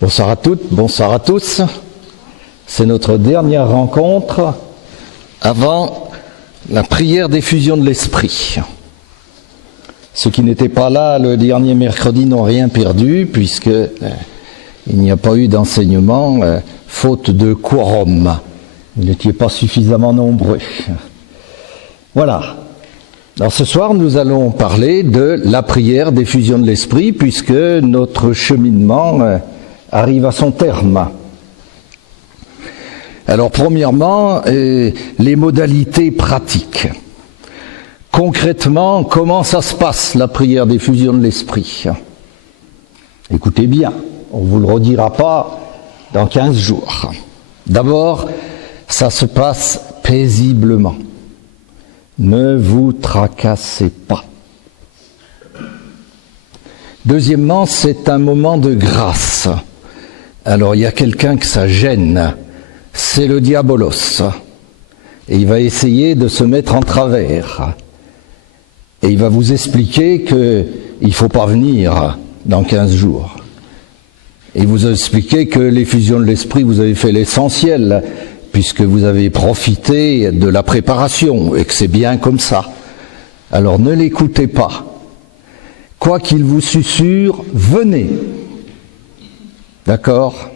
Bonsoir à toutes, bonsoir à tous. C'est notre dernière rencontre avant la prière d'effusion de l'Esprit. Ceux qui n'étaient pas là le dernier mercredi n'ont rien perdu puisque il n'y a pas eu d'enseignement faute de quorum. Vous n'étiez pas suffisamment nombreux. Voilà. Alors ce soir, nous allons parler de la prière d'effusion de l'Esprit puisque notre cheminement arrive à son terme. Alors premièrement, les modalités pratiques. Concrètement, comment ça se passe la prière d'effusion de l'Esprit? Écoutez bien, on ne vous le redira pas dans 15 jours. D'abord, ça se passe paisiblement. Ne vous tracassez pas. Deuxièmement, c'est un moment de grâce. Alors, il y a quelqu'un que ça gêne, c'est le diabolos. Et il va essayer de se mettre en travers. Et il va vous expliquer qu'il ne faut pas venir dans 15 jours. Et il vous a expliqué que l'effusion de l'Esprit, vous avez fait l'essentiel, puisque vous avez profité de la préparation, et que c'est bien comme ça. Alors ne l'écoutez pas. Quoi qu'il vous susurre, venez. D'accord ?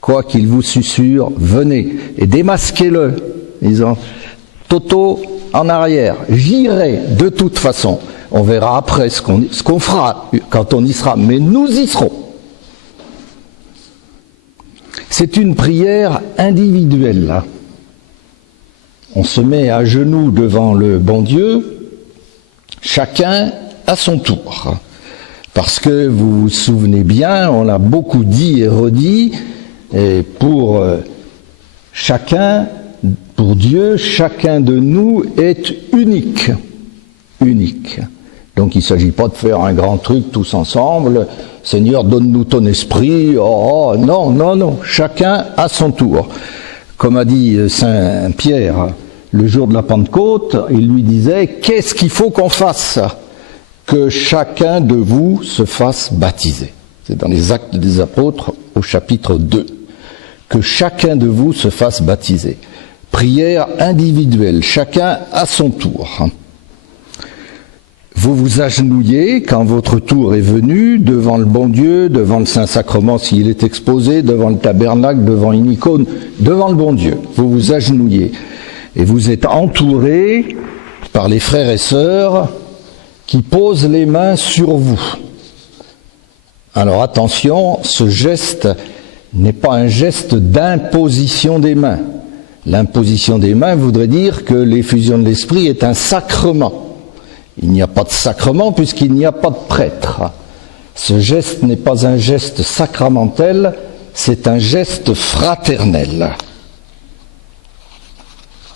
Quoi qu'il vous susurre, venez. Et démasquez-le, disant, Toto en arrière, j'irai de toute façon. On verra après ce qu'on fera quand on y sera, mais nous y serons. C'est une prière individuelle, là. On se met à genoux devant le bon Dieu, chacun à son tour. Parce que vous vous souvenez bien, on l'a beaucoup dit et redit, et pour chacun, pour Dieu, chacun de nous est unique. Unique. Donc il ne s'agit pas de faire un grand truc tous ensemble. Seigneur, donne-nous ton esprit. Oh, non, non, non. Chacun à son tour. Comme a dit Saint Pierre le jour de la Pentecôte, il lui disait, qu'est-ce qu'il faut qu'on fasse? Que chacun de vous se fasse baptiser. C'est dans les Actes des Apôtres au chapitre 2. Que chacun de vous se fasse baptiser. Prière individuelle, chacun à son tour. Vous vous agenouillez quand votre tour est venu devant le bon Dieu, devant le Saint-Sacrement s'il est exposé, devant le tabernacle, devant une icône, devant le bon Dieu. Vous vous agenouillez et vous êtes entouré par les frères et sœurs qui posent les mains sur vous. Alors attention, ce geste n'est pas un geste d'imposition des mains. L'imposition des mains voudrait dire que l'effusion de l'Esprit est un sacrement. Il n'y a pas de sacrement puisqu'il n'y a pas de prêtre. Ce geste n'est pas un geste sacramentel, c'est un geste fraternel.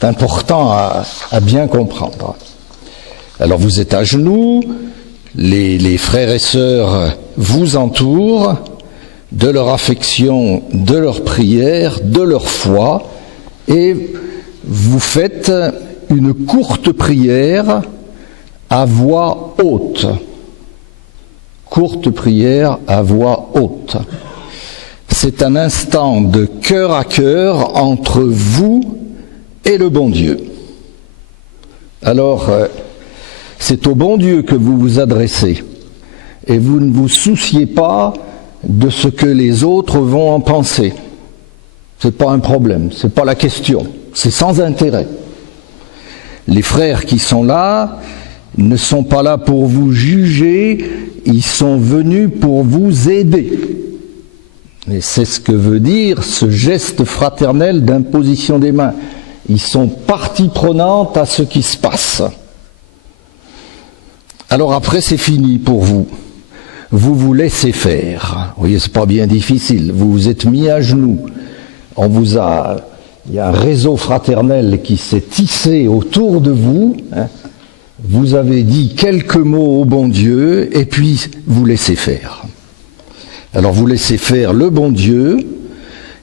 C'est important à bien comprendre. Alors vous êtes à genoux, les frères et sœurs vous entourent, de leur affection, de leur prière, de leur foi, et vous faites une courte prière à voix haute. Courte prière à voix haute. C'est un instant de cœur à cœur entre vous et le bon Dieu. Alors, c'est au bon Dieu que vous vous adressez. Et vous ne vous souciez pas de ce que les autres vont en penser. C'est pas un problème, c'est pas la question. C'est sans intérêt. Les frères qui sont là ne sont pas là pour vous juger, ils sont venus pour vous aider. Et c'est ce que veut dire ce geste fraternel d'imposition des mains. Ils sont partie prenante à ce qui se passe. Alors après, c'est fini pour vous. Vous vous laissez faire. Vous voyez, c'est pas bien difficile. Vous vous êtes mis à genoux. Il y a un réseau fraternel qui s'est tissé autour de vous. Vous avez dit quelques mots au bon Dieu et puis vous laissez faire. Alors vous laissez faire le bon Dieu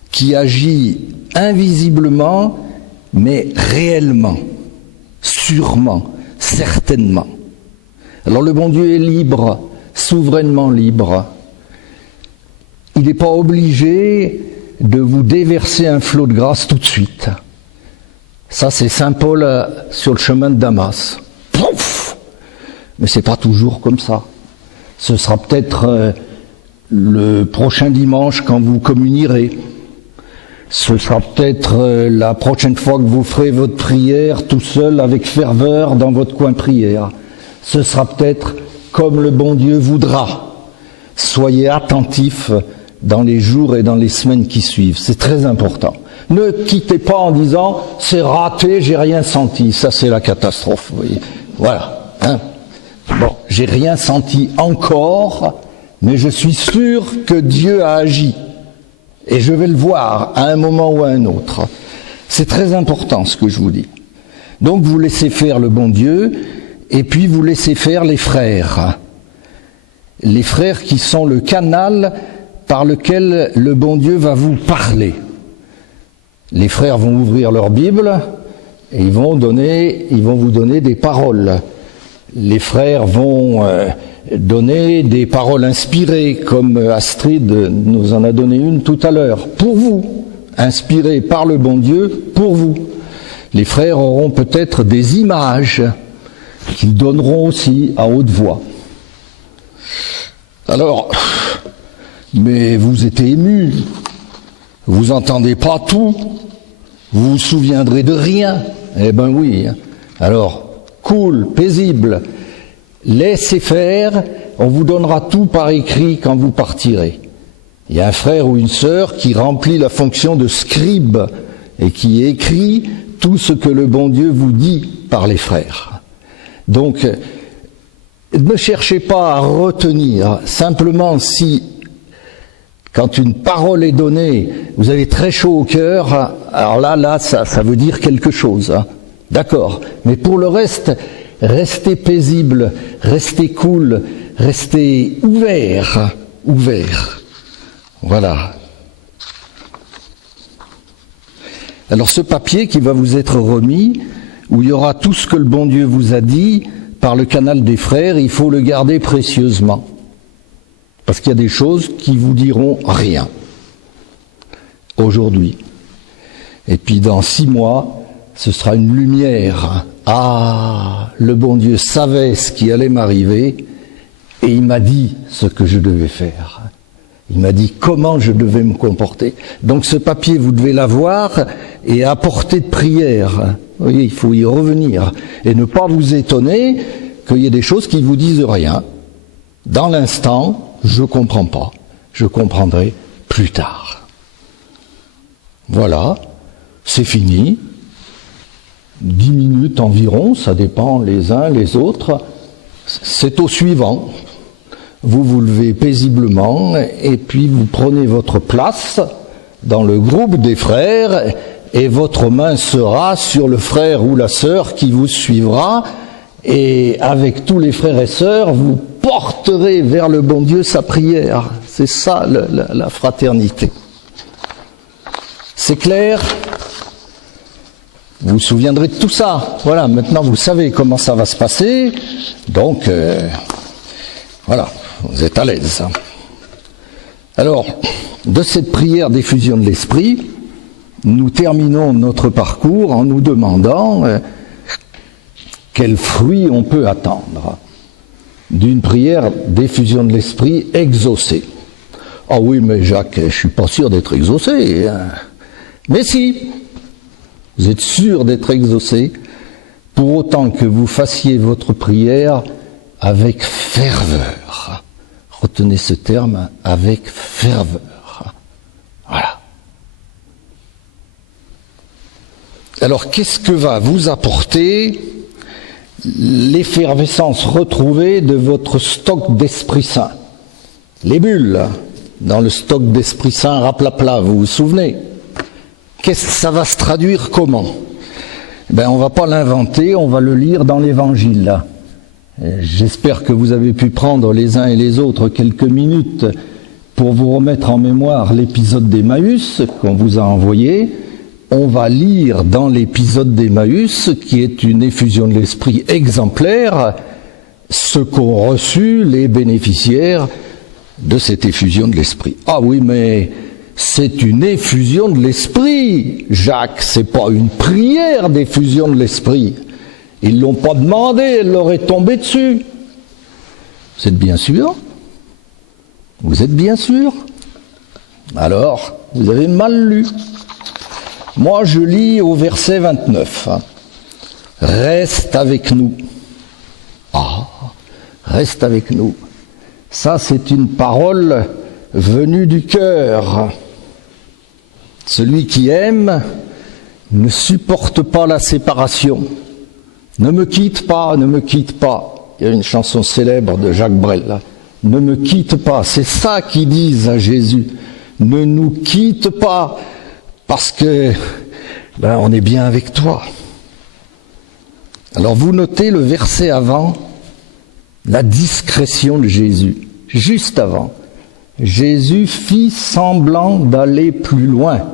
qui agit invisiblement mais réellement, sûrement, certainement. Alors le bon Dieu est libre, souverainement libre. il n'est pas obligé de vous déverser un flot de grâce tout de suite. Ça, c'est saint Paul sur le chemin de Damas. Pouf! Mais c'est pas toujours comme ça. Ce sera peut-être le prochain dimanche quand vous communierez. Ce sera peut-être la prochaine fois que vous ferez votre prière tout seul avec ferveur dans votre coin prière. Ce sera peut-être comme le bon Dieu voudra. Soyez attentifs dans les jours et dans les semaines qui suivent. C'est très important. Ne quittez pas en disant « c'est raté, j'ai rien senti ». Ça, c'est la catastrophe, vous voyez. Voilà. Hein. Bon, j'ai rien senti encore, mais je suis sûr que Dieu a agi. Et je vais le voir à un moment ou à un autre. C'est très important ce que je vous dis. Donc vous laissez faire le bon Dieu, et puis vous laissez faire les frères. Les frères qui sont le canal par lequel le bon Dieu va vous parler. Les frères vont ouvrir leur Bible et ils vont vous donner des paroles. Les frères vont donner des paroles inspirées, comme Astrid nous en a donné une tout à l'heure, pour vous, inspirées par le bon Dieu, pour vous. Les frères auront peut-être des images qu'ils donneront aussi à haute voix. Alors, mais vous êtes ému, vous entendez pas tout, vous vous souviendrez de rien. Eh ben oui. Alors, cool, paisible, laissez faire, on vous donnera tout par écrit quand vous partirez. Il y a un frère ou une sœur qui remplit la fonction de scribe et qui écrit tout ce que le bon Dieu vous dit par les frères. Donc, ne cherchez pas à retenir, simplement si, quand une parole est donnée, vous avez très chaud au cœur, alors là, ça veut dire quelque chose. Hein. D'accord. Mais pour le reste, restez paisible, restez cool, restez ouvert. Voilà. Alors ce papier qui va vous être remis, où il y aura tout ce que le bon Dieu vous a dit par le canal des frères, il faut le garder précieusement. Parce qu'il y a des choses qui vous diront rien aujourd'hui. Et puis dans 6 mois, ce sera une lumière. Ah, le bon Dieu savait ce qui allait m'arriver et il m'a dit ce que je devais faire. Il m'a dit comment je devais me comporter. Donc ce papier, vous devez l'avoir et à portée de prière. Vous voyez, il faut y revenir et ne pas vous étonner qu'il y ait des choses qui vous disent rien. Dans l'instant, je ne comprends pas. Je comprendrai plus tard. Voilà, c'est fini. 10 minutes environ, ça dépend les uns les autres. C'est au suivant. Vous vous levez paisiblement et puis vous prenez votre place dans le groupe des frères et votre main sera sur le frère ou la sœur qui vous suivra et avec tous les frères et sœurs, vous porterez vers le bon Dieu sa prière. C'est ça la fraternité. C'est clair ? Vous vous souviendrez de tout ça. Voilà, maintenant vous savez comment ça va se passer. Donc, voilà, vous êtes à l'aise. Alors, de cette prière d'effusion de l'esprit, nous terminons notre parcours en nous demandant quel fruit on peut attendre d'une prière d'effusion de l'esprit exaucée. Ah oui, mais Jacques, je suis pas sûr d'être exaucé. Mais si, vous êtes sûr d'être exaucé, pour autant que vous fassiez votre prière avec ferveur. Retenez ce terme, avec ferveur. Voilà. Alors, qu'est-ce que va vous apporter l'effervescence retrouvée de votre stock d'Esprit Saint? Les bulles, dans le stock d'Esprit Saint raplapla, vous vous souvenez? Qu'est-ce que ça va se traduire comment? Ben, on va pas l'inventer, on va le lire dans l'Évangile. J'espère que vous avez pu prendre les uns et les autres quelques minutes pour vous remettre en mémoire l'épisode d'Emmaüs qu'on vous a envoyé. On va lire dans l'épisode d'Emmaüs, qui est une effusion de l'esprit exemplaire, ce qu'ont reçu les bénéficiaires de cette effusion de l'Esprit. Ah oui, mais c'est une effusion de l'Esprit, Jacques, c'est pas une prière d'effusion de l'Esprit. Ils l'ont pas demandé, elle leur est tombée dessus. Vous êtes bien sûr? Vous êtes bien sûr? Alors, vous avez mal lu. Moi, je lis au verset 29. Reste avec nous. Ah, reste avec nous. Ça, c'est une parole venue du cœur. Celui qui aime ne supporte pas la séparation. Ne me quitte pas, ne me quitte pas. Il y a une chanson célèbre de Jacques Brel. Ne me quitte pas. C'est ça qu'ils disent à Jésus. Ne nous quitte pas, parce que on est bien avec toi. Alors vous notez le verset avant, la discrétion de Jésus. Juste avant, Jésus fit semblant d'aller plus loin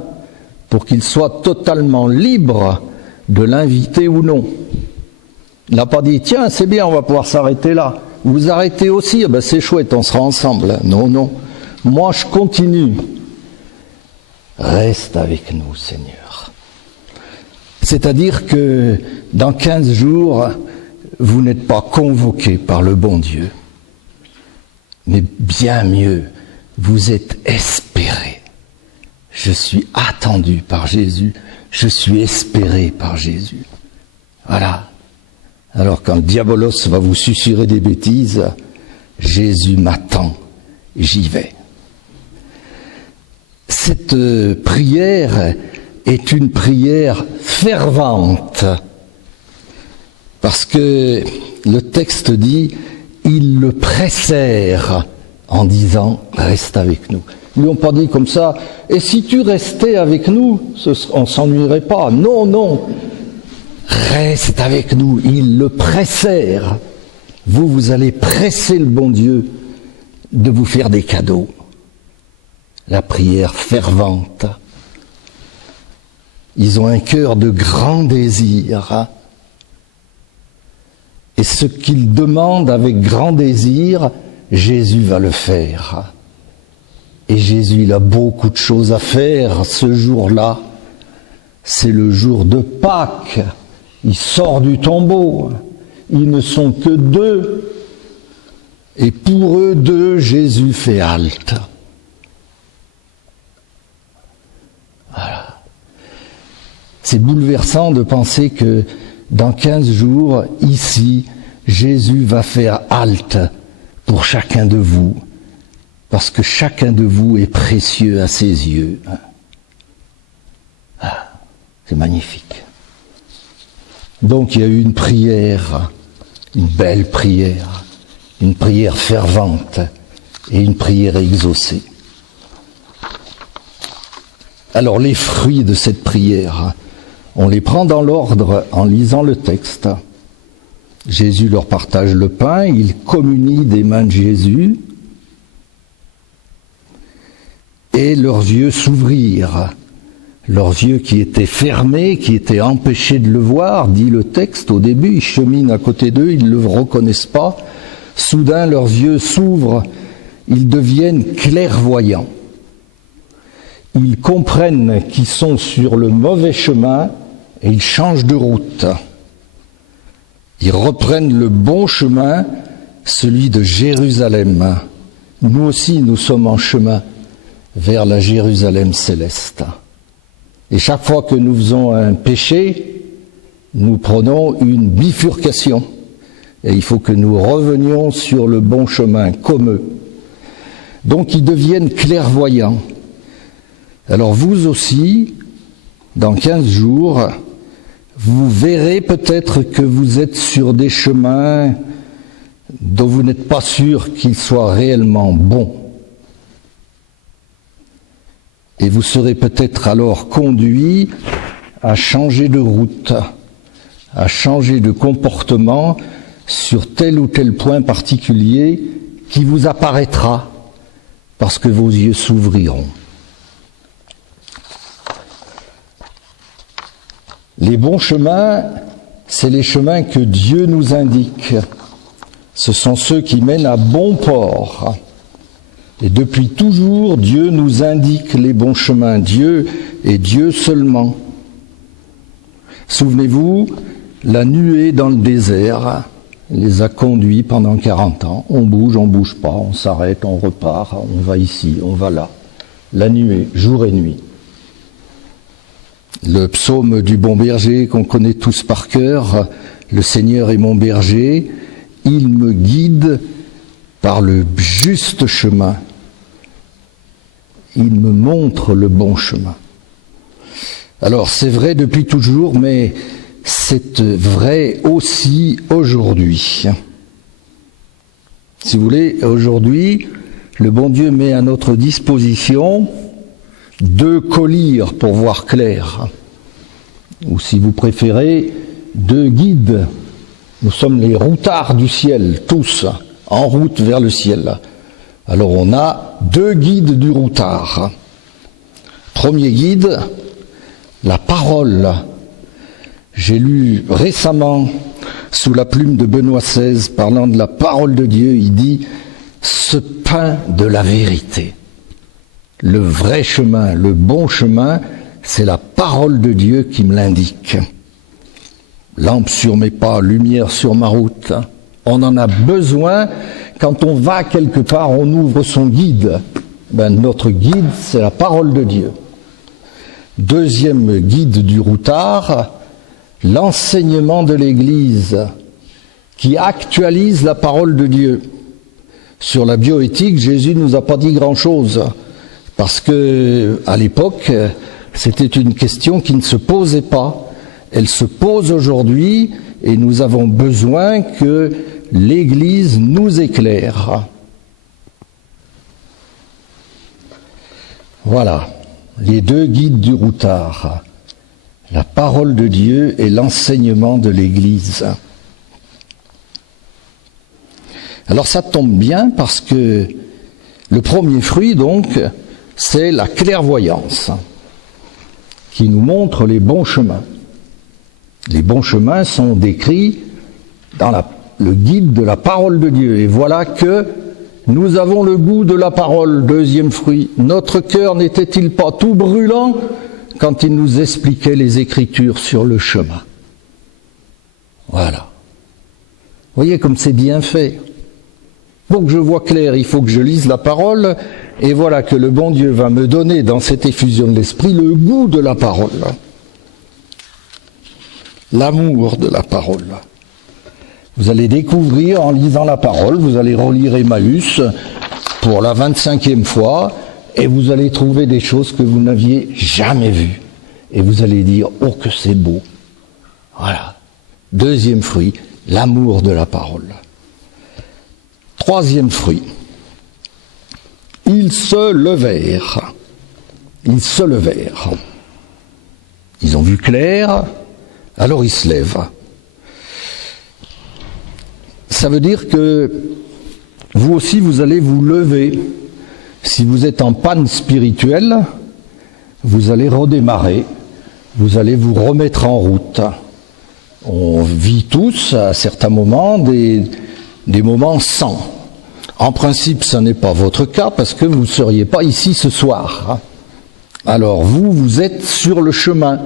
pour qu'il soit totalement libre de l'inviter ou non. Il n'a pas dit, tiens, c'est bien, on va pouvoir s'arrêter là. Vous arrêtez aussi, c'est chouette, on sera ensemble. Non, non. Moi, je continue. Reste avec nous, Seigneur. C'est-à-dire que dans 15 jours, vous n'êtes pas convoqués par le bon Dieu. Mais bien mieux, vous êtes espérés. Je suis attendu par Jésus. Je suis espéré par Jésus. Voilà. Alors quand le diabolos va vous susurrer des bêtises, Jésus m'attend, j'y vais. Cette prière est une prière fervente, parce que le texte dit, ils le pressèrent en disant, reste avec nous. Ils lui ont pas dit comme ça, et si tu restais avec nous, on s'ennuierait pas. Non, non. Reste avec nous, ils le pressèrent. Vous allez presser le bon Dieu de vous faire des cadeaux. La prière fervente. Ils ont un cœur de grand désir. Et ce qu'ils demandent avec grand désir, Jésus va le faire. Et Jésus, il a beaucoup de choses à faire ce jour-là. C'est le jour de Pâques. Il sort du tombeau. Ils ne sont que deux. Et pour eux deux, Jésus fait halte. Voilà. C'est bouleversant de penser que dans 15 jours, ici, Jésus va faire halte pour chacun de vous. Parce que chacun de vous est précieux à ses yeux. Ah, c'est magnifique. Donc il y a eu une prière, une belle prière, une prière fervente et une prière exaucée. Alors les fruits de cette prière, on les prend dans l'ordre en lisant le texte. Jésus leur partage le pain, il communie des mains de Jésus et leurs yeux s'ouvrirent. Leurs yeux qui étaient fermés, qui étaient empêchés de le voir, dit le texte au début, ils cheminent à côté d'eux, ils ne le reconnaissent pas. Soudain, leurs yeux s'ouvrent, ils deviennent clairvoyants. Ils comprennent qu'ils sont sur le mauvais chemin et ils changent de route. Ils reprennent le bon chemin, celui de Jérusalem. Nous aussi, nous sommes en chemin vers la Jérusalem céleste. Et chaque fois que nous faisons un péché, nous prenons une bifurcation. Et il faut que nous revenions sur le bon chemin, comme eux. Donc ils deviennent clairvoyants. Alors vous aussi, dans 15 jours, vous verrez peut-être que vous êtes sur des chemins dont vous n'êtes pas sûr qu'ils soient réellement bons. Et vous serez peut-être alors conduit à changer de route, à changer de comportement sur tel ou tel point particulier qui vous apparaîtra parce que vos yeux s'ouvriront. Les bons chemins, c'est les chemins que Dieu nous indique. Ce sont ceux qui mènent à bon port. Et depuis toujours, Dieu nous indique les bons chemins. Dieu et Dieu seulement. Souvenez-vous, la nuée dans le désert les a conduits pendant 40 ans. On bouge pas, on s'arrête, on repart, on va ici, on va là. La nuée, jour et nuit. Le psaume du bon berger qu'on connaît tous par cœur, le Seigneur est mon berger, il me guide par le juste chemin. Il me montre le bon chemin. Alors c'est vrai depuis toujours, mais c'est vrai aussi aujourd'hui. Si vous voulez, aujourd'hui, le bon Dieu met à notre disposition 2 colliers pour voir clair. Ou si vous préférez, 2 guides. Nous sommes les routards du ciel, tous, en route vers le ciel. Alors on a 2 guides du routard. Premier guide, la parole. J'ai lu récemment, sous la plume de Benoît XVI, parlant de la parole de Dieu, il dit « ce pain de la vérité ». Le vrai chemin, le bon chemin, c'est la parole de Dieu qui me l'indique. Lampe sur mes pas, lumière sur ma route. On en a besoin. Quand on va quelque part, on ouvre son guide. Notre guide, c'est la parole de Dieu. Deuxième guide du routard, l'enseignement de l'Église, qui actualise la parole de Dieu. Sur la bioéthique, Jésus ne nous a pas dit grand-chose, parce que à l'époque, c'était une question qui ne se posait pas. Elle se pose aujourd'hui, et nous avons besoin que l'Église nous éclaire. Voilà, les 2 guides du routard. La parole de Dieu et l'enseignement de l'Église. Alors ça tombe bien parce que le premier fruit, donc, c'est la clairvoyance, qui nous montre les bons chemins. Les bons chemins sont décrits dans le guide de la parole de Dieu. Et voilà que nous avons le goût de la parole, deuxième fruit. Notre cœur n'était-il pas tout brûlant quand il nous expliquait les Écritures sur le chemin? Voilà. Vous voyez comme c'est bien fait. Pour que je vois clair, il faut que je lise la parole, et voilà que le bon Dieu va me donner dans cette effusion de l'esprit le goût de la parole. L'amour de la parole. Vous allez découvrir en lisant la parole, vous allez relire Emmaüs pour la 25e fois, et vous allez trouver des choses que vous n'aviez jamais vues. Et vous allez dire, oh que c'est beau. Voilà. Deuxième fruit, l'amour de la parole. Troisième fruit, ils se levèrent. Ils se levèrent. Ils ont vu clair, alors ils se lèvent. Ça veut dire que vous aussi, vous allez vous lever. Si vous êtes en panne spirituelle, vous allez redémarrer, vous allez vous remettre en route. On vit tous, à certains moments, des moments sans. En principe, ce n'est pas votre cas, parce que vous ne seriez pas ici ce soir. Alors vous êtes sur le chemin,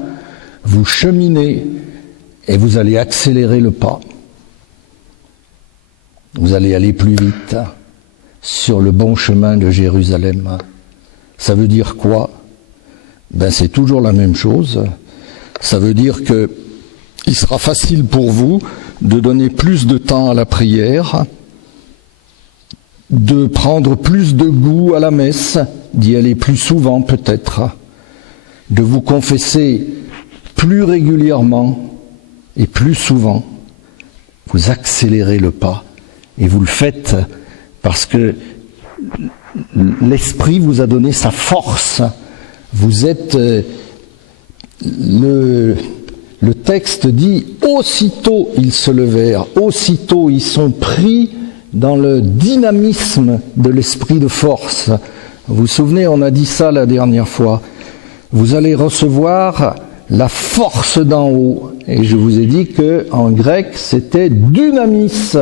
vous cheminez, et vous allez accélérer le pas. Vous allez aller plus vite sur le bon chemin de Jérusalem. Ça veut dire quoi? C'est toujours la même chose. Ça veut dire que il sera facile pour vous de donner plus de temps à la prière, de prendre plus de goût à la messe, d'y aller plus souvent peut-être, de vous confesser plus régulièrement et plus souvent. Vous accélérez le pas et vous le faites parce que l'Esprit vous a donné sa force. Vous êtes... Le texte dit « Aussitôt ils se levèrent, aussitôt ils sont pris dans le dynamisme de l'esprit de force. » Vous vous souvenez, on a dit ça la dernière fois. Vous allez recevoir la force d'en haut. Et je vous ai dit qu'en grec, c'était « dynamis ».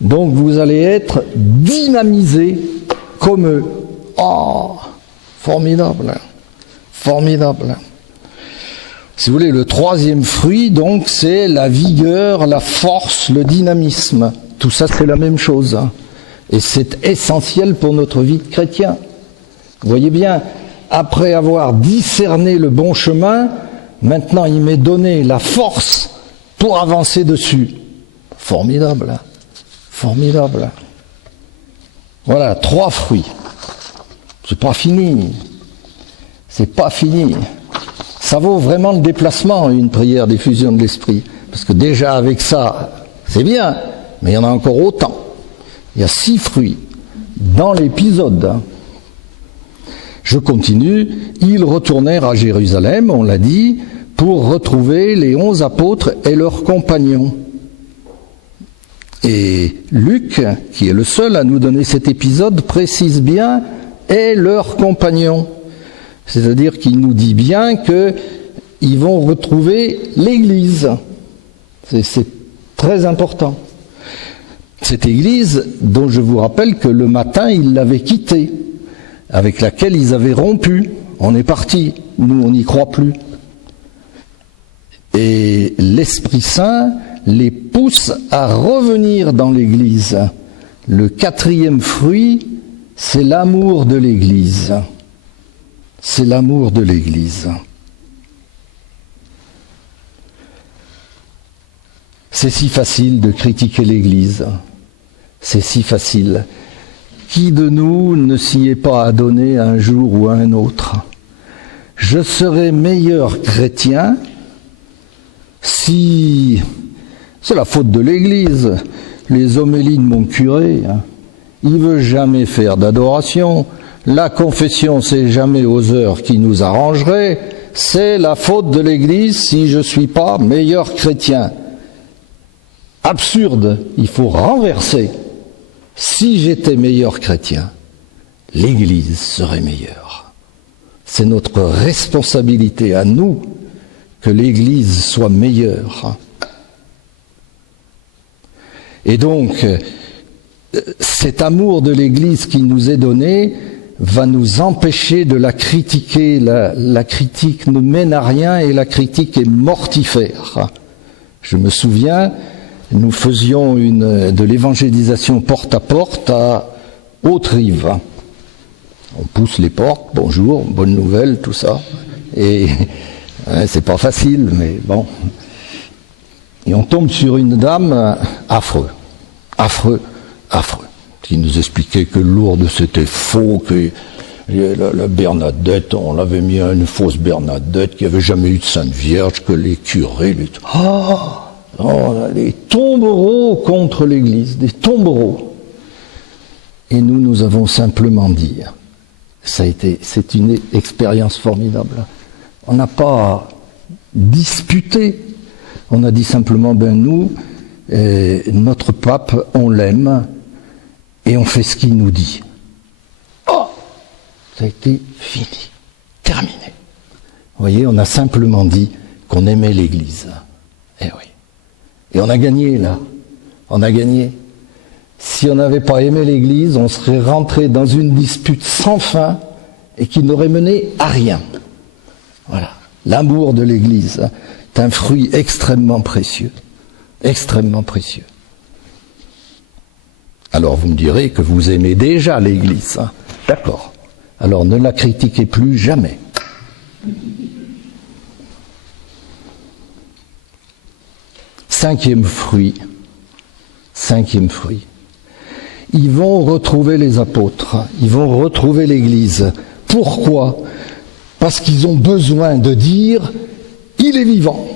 Donc vous allez être dynamisé comme eux. Oh, formidable, formidable. Si vous voulez, le troisième fruit, donc, c'est la vigueur, la force, le dynamisme. Tout ça, c'est la même chose. Et c'est essentiel pour notre vie de chrétien. Vous voyez bien, après avoir discerné le bon chemin, maintenant il m'est donné la force pour avancer dessus. Formidable, formidable. Voilà, 3 fruits. C'est pas fini. C'est pas fini. Ça vaut vraiment le déplacement, une prière d'effusion de l'esprit. Parce que déjà avec ça, c'est bien, mais il y en a encore autant. Il y a 6 fruits dans l'épisode. Je continue. Ils retournèrent à Jérusalem, on l'a dit, pour retrouver les 11 apôtres et leurs compagnons. Et Luc, qui est le seul à nous donner cet épisode, précise bien « et leurs compagnons ». C'est-à-dire qu'il nous dit bien qu'ils vont retrouver l'Église. C'est très important. Cette Église dont je vous rappelle que le matin, ils l'avaient quittée, avec laquelle ils avaient rompu. On est parti, nous on n'y croit plus. Et l'Esprit Saint les pousse à revenir dans l'Église. Le 4e fruit, c'est l'amour de l'Église. C'est l'amour de l'Église. C'est si facile de critiquer l'Église. C'est si facile. Qui de nous ne s'y est pas adonné un jour ou un autre? Je serais meilleur chrétien si... C'est la faute de l'Église. Les homélies de mon curé, il veut jamais faire d'adoration. La confession, c'est jamais aux heures qui nous arrangeraient. C'est la faute de l'Église si je ne suis pas meilleur chrétien. Absurde, il faut renverser. Si j'étais meilleur chrétien, l'Église serait meilleure. C'est notre responsabilité à nous que l'Église soit meilleure. Et donc, cet amour de l'Église qui nous est donné va nous empêcher de la critiquer. La critique ne mène à rien et la critique est mortifère. Je me souviens, nous faisions de l'évangélisation porte à porte à Haute-Rive. On pousse les portes, bonjour, bonne nouvelle, tout ça. Et c'est pas facile, mais bon. Et on tombe sur une dame affreux, qui nous expliquait que Lourdes c'était faux, que la Bernadette, on l'avait mis à une fausse Bernadette, qu'il n'y avait jamais eu de Sainte Vierge, que les curés, des tombereaux contre l'Église, des tombereaux. Et nous avons simplement dit, c'est une expérience formidable. On n'a pas disputé. On a dit simplement, nous, notre pape, on l'aime et on fait ce qu'il nous dit. Oh, ça a été fini, terminé. Vous voyez, on a simplement dit qu'on aimait l'Église. Eh oui. Et on a gagné, là. On a gagné. Si on n'avait pas aimé l'Église, on serait rentré dans une dispute sans fin et qui n'aurait mené à rien. Voilà. L'amour de l'Église est un fruit extrêmement précieux. Extrêmement précieux. Alors vous me direz que vous aimez déjà l'Église. D'accord. Alors ne la critiquez plus jamais. Cinquième fruit. Ils vont retrouver les apôtres. Ils vont retrouver l'Église. Pourquoi ? Parce qu'ils ont besoin de dire « Il est vivant ».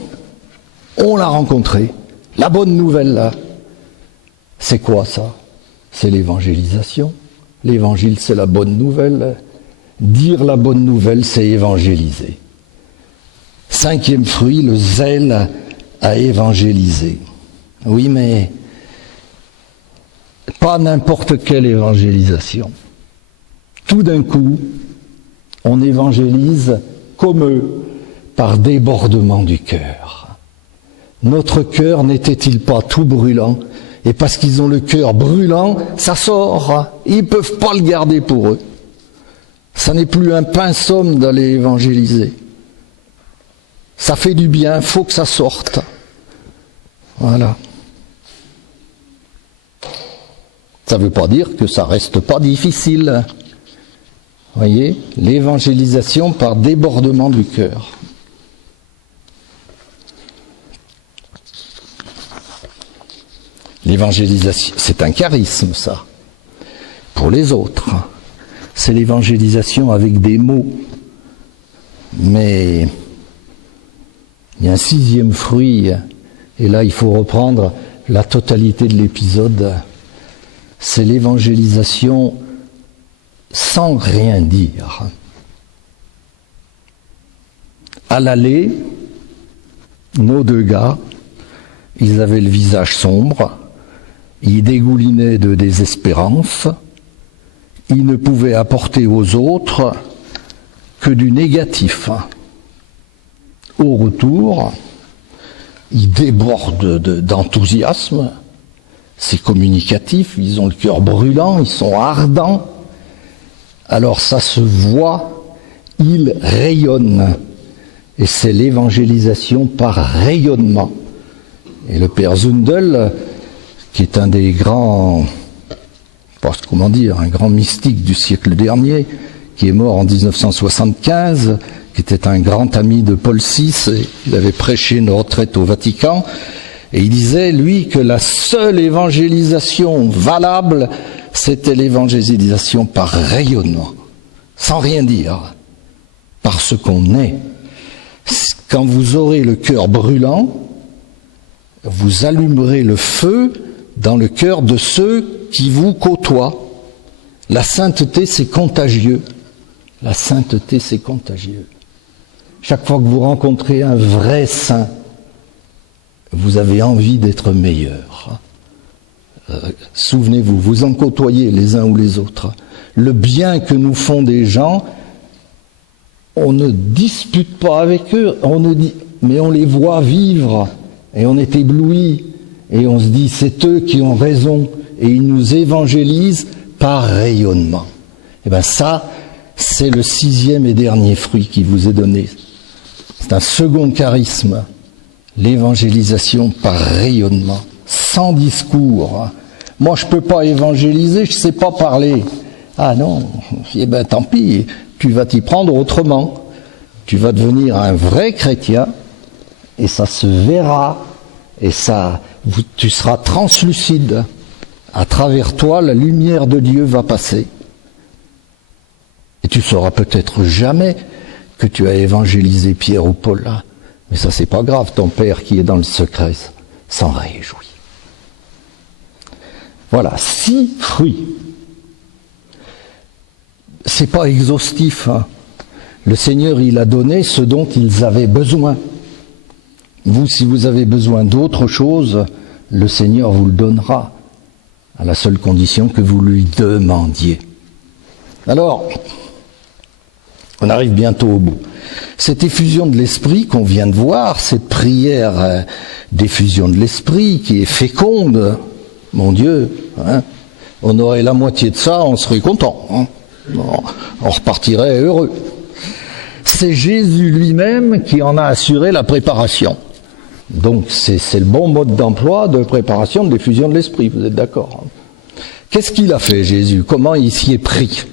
On l'a rencontré. La bonne nouvelle, là, c'est quoi ça ? C'est l'évangélisation. L'évangile, c'est la bonne nouvelle. Dire la bonne nouvelle, c'est évangéliser. Cinquième fruit, le zèle à évangéliser. Oui, mais pas n'importe quelle évangélisation. Tout d'un coup, on évangélise comme eux, par débordement du cœur. Notre cœur n'était-il pas tout brûlant Et parce qu'ils ont le cœur brûlant, ça sort. Ils ne peuvent pas le garder pour eux. Ça n'est plus un pinceau d'aller évangéliser. Ça fait du bien, il faut que ça sorte. Voilà. Ça ne veut pas dire que ça reste pas difficile. Vous voyez, l'évangélisation par débordement du cœur. L'évangélisation, c'est un charisme, ça, pour les autres. C'est l'évangélisation avec des mots. Mais il y a un sixième fruit, et là il faut reprendre la totalité de l'épisode. C'est l'évangélisation sans rien dire. À l'aller, nos deux gars, ils avaient le visage sombre, ils dégoulinaient de désespérance, ils ne pouvaient apporter aux autres que du négatif. Au retour, ils débordent d'enthousiasme, c'est communicatif, ils ont le cœur brûlant, ils sont ardents. Alors ça se voit, ils rayonnent. Et c'est l'évangélisation par rayonnement. Et le père Zundel, qui est un des grands, un grand mystique du siècle dernier, qui est mort en 1975, qui était un grand ami de Paul VI, et il avait prêché une retraite au Vatican, et il disait, lui, que la seule évangélisation valable, c'était l'évangélisation par rayonnement, sans rien dire, parce qu'on est. Quand vous aurez le cœur brûlant, vous allumerez le feu dans le cœur de ceux qui vous côtoient. La sainteté, c'est contagieux. La sainteté, c'est contagieux. Chaque fois que vous rencontrez un vrai saint, vous avez envie d'être meilleur. Souvenez-vous, vous en côtoyez les uns ou les autres. Le bien que nous font des gens, on ne dispute pas avec eux, mais on les voit vivre et on est ébloui et on se dit c'est eux qui ont raison et ils nous évangélisent par rayonnement. Et bien ça, c'est le sixième et dernier fruit qui vous est donné. C'est un second charisme, l'évangélisation par rayonnement, sans discours. Moi je ne peux pas évangéliser, je ne sais pas parler. Ah non, eh bien tant pis, tu vas t'y prendre autrement. Tu vas devenir un vrai chrétien et ça se verra et tu seras translucide. À travers toi, la lumière de Dieu va passer. Et tu sauras peut-être jamais que tu as évangélisé Pierre ou Paul là. Mais ça c'est pas grave, ton Père qui est dans le secret s'en réjouit. Voilà, 6 fruits. C'est pas exhaustif, hein. Le Seigneur, il a donné ce dont ils avaient besoin. Vous, si vous avez besoin d'autre chose, le Seigneur vous le donnera, à la seule condition que vous lui demandiez. Alors, on arrive bientôt au bout. Cette effusion de l'Esprit qu'on vient de voir, cette prière d'effusion de l'Esprit qui est féconde, mon Dieu, hein, on aurait la moitié de ça, on serait content, hein. On repartirait heureux. C'est Jésus lui-même qui en a assuré la préparation. Donc c'est le bon mode d'emploi de préparation de l'effusion de l'Esprit, vous êtes d'accord? Qu'est-ce qu'il a fait Jésus? Comment il s'y est pris?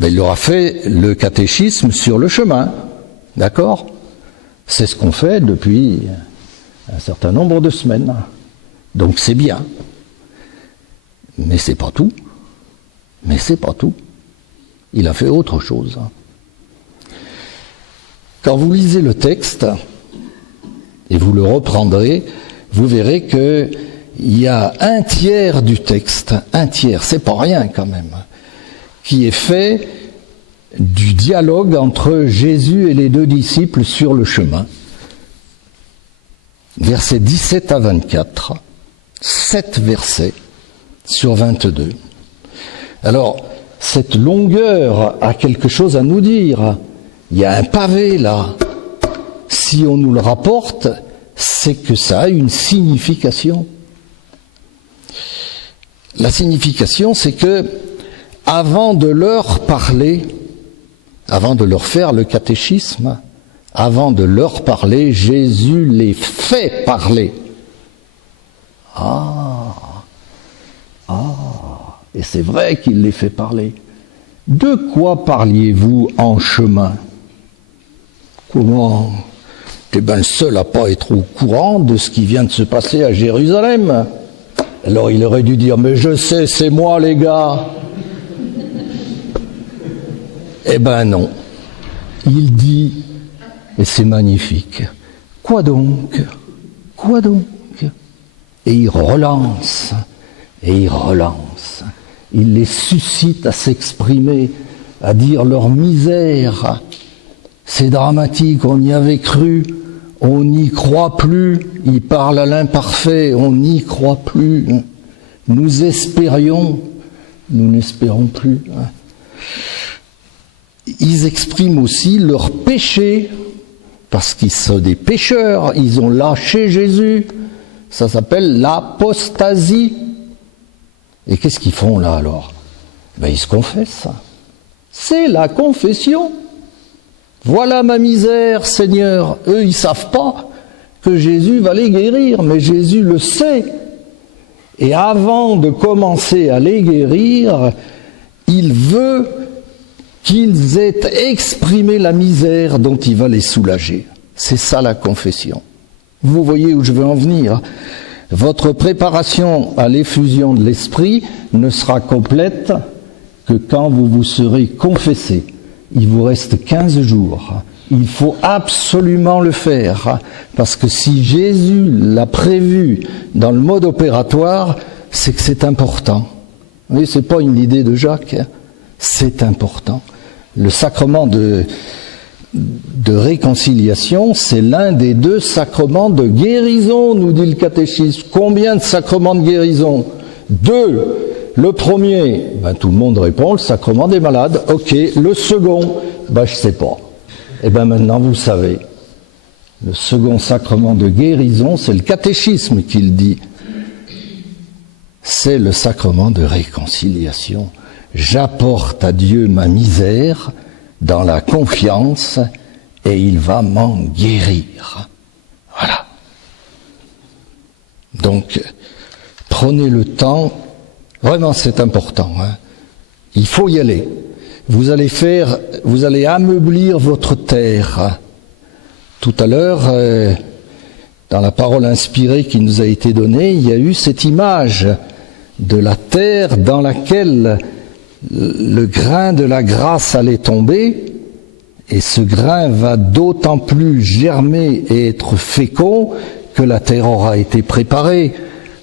Il leur a fait le catéchisme sur le chemin, d'accord? C'est ce qu'on fait depuis un certain nombre de semaines. Donc c'est bien. Mais c'est pas tout. Mais c'est pas tout. Il a fait autre chose. Quand vous lisez le texte, et vous le reprendrez, vous verrez qu'il y a un tiers du texte, c'est pas rien quand même, qui est fait du dialogue entre Jésus et les 2 disciples sur le chemin. Versets 17 à 24, 7 versets sur 22. Alors, cette longueur a quelque chose à nous dire. Il y a un pavé là. Si on nous le rapporte, c'est que ça a une signification. La signification, c'est que avant de leur parler, avant de leur faire le catéchisme, avant de leur parler, Jésus les fait parler. Et c'est vrai qu'il les fait parler. De quoi parliez-vous en chemin? Comment? T'es bien le seul à pas être au courant de ce qui vient de se passer à Jérusalem. Alors il aurait dû dire, mais je sais, c'est moi les gars. Eh ben non. Il dit, et c'est magnifique, quoi donc? Quoi donc? Et il relance, et il relance. Il les suscite à s'exprimer, à dire leur misère. C'est dramatique, on y avait cru, on n'y croit plus. Il parle à l'imparfait, on n'y croit plus. Nous espérions, nous n'espérons plus. Ils expriment aussi leur péché, parce qu'ils sont des pécheurs, ils ont lâché Jésus. Ça s'appelle l'apostasie. Et qu'est-ce qu'ils font là alors? Ils se confessent. C'est la confession. Voilà ma misère, Seigneur. Eux, ils ne savent pas que Jésus va les guérir, mais Jésus le sait. Et avant de commencer à les guérir, il veut qu'ils aient exprimé la misère dont il va les soulager. C'est ça la confession. Vous voyez où je veux en venir. Votre préparation à l'effusion de l'Esprit ne sera complète que quand vous vous serez confessé. Il vous reste 15 jours. Il faut absolument le faire, parce que si Jésus l'a prévu dans le mode opératoire, c'est que c'est important. Vous voyez, c'est pas une idée de Jacques, c'est important. Le sacrement de réconciliation, c'est l'un des 2 sacrements de guérison, nous dit le catéchisme. Combien de sacrements de guérison? 2. Le premier, tout le monde répond, le sacrement des malades. Ok. Le second, je sais pas. Maintenant vous savez. Le second sacrement de guérison, c'est le catéchisme qui le dit. C'est le sacrement de réconciliation. J'apporte à Dieu ma misère dans la confiance et il va m'en guérir. Voilà. Donc, prenez le temps. Vraiment, c'est important. Il faut y aller. Vous allez ameublir votre terre. Tout à l'heure, dans la parole inspirée qui nous a été donnée, il y a eu cette image de la terre dans laquelle le grain de la grâce allait tomber, et ce grain va d'autant plus germer et être fécond que la terre aura été préparée.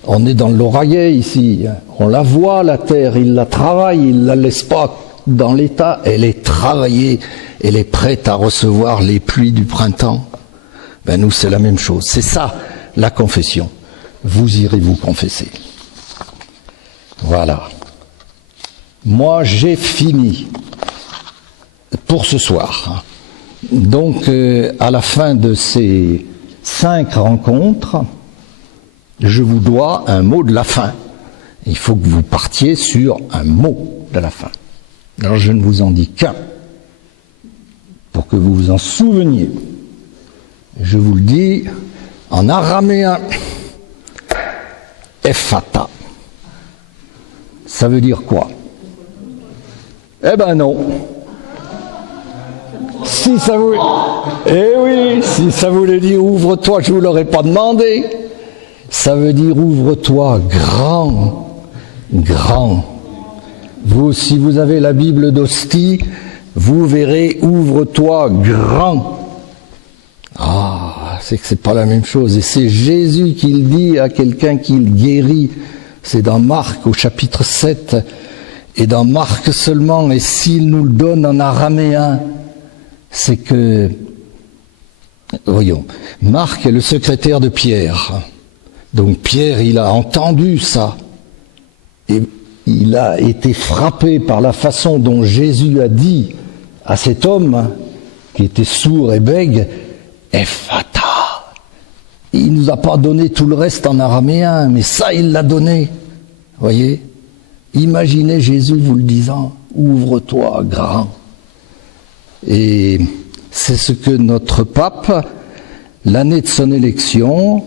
On est dans l'orailler ici, on la voit la terre, il la travaille, il la laisse pas dans l'état, elle est travaillée, elle est prête à recevoir les pluies du printemps. Nous c'est la même chose, c'est ça la confession. Vous irez vous confesser. Voilà. Moi j'ai fini pour ce soir. Donc à la fin de ces 5 rencontres, je vous dois un mot de la fin. Il faut que vous partiez sur un mot de la fin. Alors je ne vous en dis qu'un, pour que vous vous en souveniez. Je vous le dis en araméen. Ephata. Ça veut dire quoi? Non. Si ça voulait... oui, si ça voulait dire ouvre-toi, je ne vous l'aurais pas demandé. Ça veut dire ouvre-toi grand, grand. Vous, si vous avez la Bible d'Ostie, vous verrez ouvre-toi grand. C'est que c'est pas la même chose. Et c'est Jésus qui le dit à quelqu'un qui le guérit. C'est dans Marc au chapitre 7. Et dans Marc seulement, et s'il nous le donne en araméen, c'est que... Voyons, Marc est le secrétaire de Pierre. Donc Pierre, il a entendu ça. Et il a été frappé par la façon dont Jésus a dit à cet homme, qui était sourd et bègue, Ephata. Il nous a pas donné tout le reste en araméen, mais ça, il l'a donné. Voyez ? Imaginez Jésus vous le disant, ouvre-toi grand. Et c'est ce que notre pape, l'année de son élection,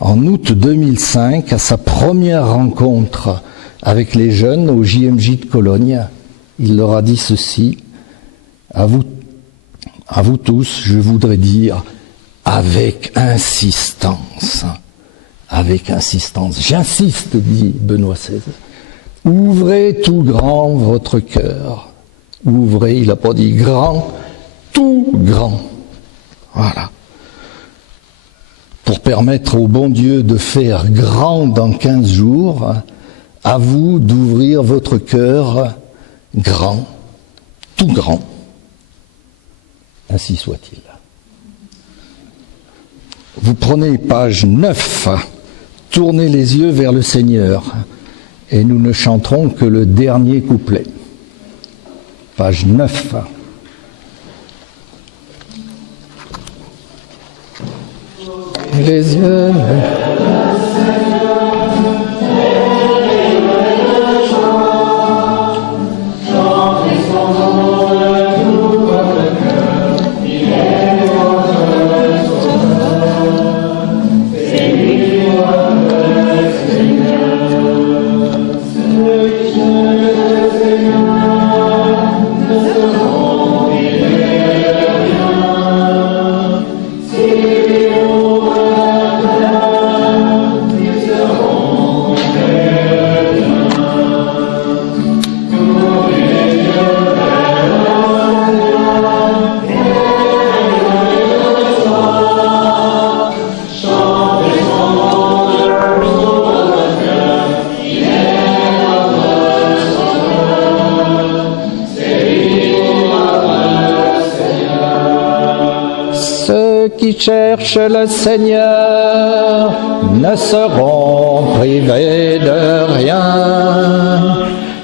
en août 2005, à sa première rencontre avec les jeunes au JMJ de Cologne, il leur a dit ceci: à vous tous, je voudrais dire avec insistance, j'insiste, dit Benoît XVI, ouvrez tout grand votre cœur. Ouvrez, il n'a pas dit grand, tout grand. Voilà. Pour permettre au bon Dieu de faire grand dans 15 jours, à vous d'ouvrir votre cœur grand, tout grand. Ainsi soit-il. Vous prenez page 9, tournez les yeux vers le Seigneur, et nous ne chanterons que le dernier couplet. Page 9. Les yeux. Qui cherchent le Seigneur ne seront privés de rien.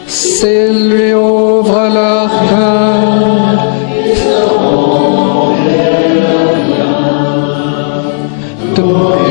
S'ils lui ouvrent leur cœur, ils seront privés de rien.